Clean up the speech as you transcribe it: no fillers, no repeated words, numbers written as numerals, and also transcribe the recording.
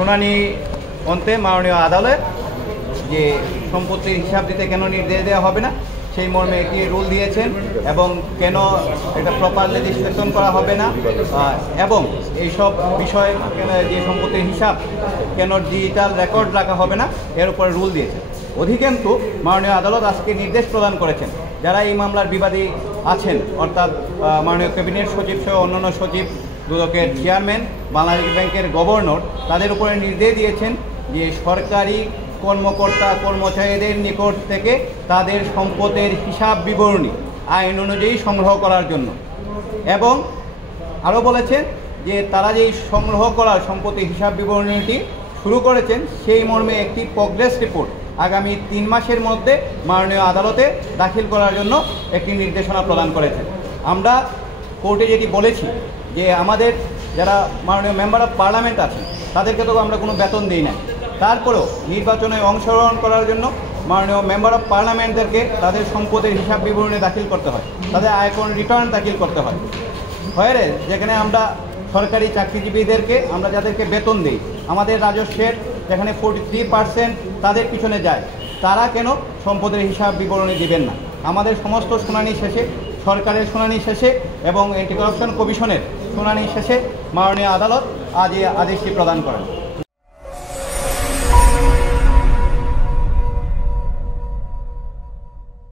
শুনানি অন্তে মাননীয় আদালত যে সম্পত্তির হিসাব দিতে কেন নির্দেশ দেওয়া হবে না সেই মর্মে একটি রুল দিয়েছেন এবং কেন এটা প্রপার লেজিসলেশন করা হবে না এবং এইসব বিষয় যে সম্পত্তির হিসাব কেন ডিজিটাল রেকর্ড রাখা হবে না এর উপরে রুল দিয়েছেন। অধিকন্তু মাননীয় আদালত আজকে নির্দেশ প্রদান করেছেন যারা এই মামলার বিবাদী আছেন অর্থাৎ মাননীয় ক্যাবিনেট সচিব সহ অন্যান্য সচিব, দুদকের চেয়ারম্যান, বাংলাদেশ ব্যাংকের গভর্নর, তাদের উপরে নির্দেশ দিয়েছেন যে সরকারি কর্মকর্তা কর্মচারীদের নিকট থেকে তাদের সম্পদের হিসাব বিবরণী আইন অনুযায়ী সংগ্রহ করার জন্য এবং আরও বলেছেন যে তারা যেই সংগ্রহ করার সম্পত্তির হিসাব বিবরণীটি শুরু করেছেন সেই মর্মে একটি প্রগ্রেস রিপোর্ট আগামী 3 মাসের মধ্যে মাননীয় আদালতে দাখিল করার জন্য একটি নির্দেশনা প্রদান করেছেন। আমরা কোর্টে যেটি বলেছি যে আমাদের যারা মাননীয় মেম্বার অফ পার্লামেন্ট আছেন তাদেরকে তো আমরা কোনো বেতন দিই না, তারপরেও নির্বাচনে অংশগ্রহণ করার জন্য মাননীয় মেম্বার অফ পার্লামেন্টদেরকে তাদের সম্পদের হিসাব বিবরণী দাখিল করতে হয়, তাদের আয়কর রিটার্ন দাখিল করতে হয়। যেখানে আমরা সরকারি চাকরিজীবীদেরকে আমরা যাদেরকে বেতন দিই আমাদের রাজস্বের যেখানে 43% তাদের পিছনে যায়, তারা কেন সম্পদের হিসাব বিবরণী দিবেন না? আমাদের সমস্ত শুনানি শেষে, সরকারের শুনানি শেষে এবং অ্যান্টি কারাপশন কমিশনের শুনানি শেষে মাননীয় আদালত আজ এই আদেশটি প্রদান করেন।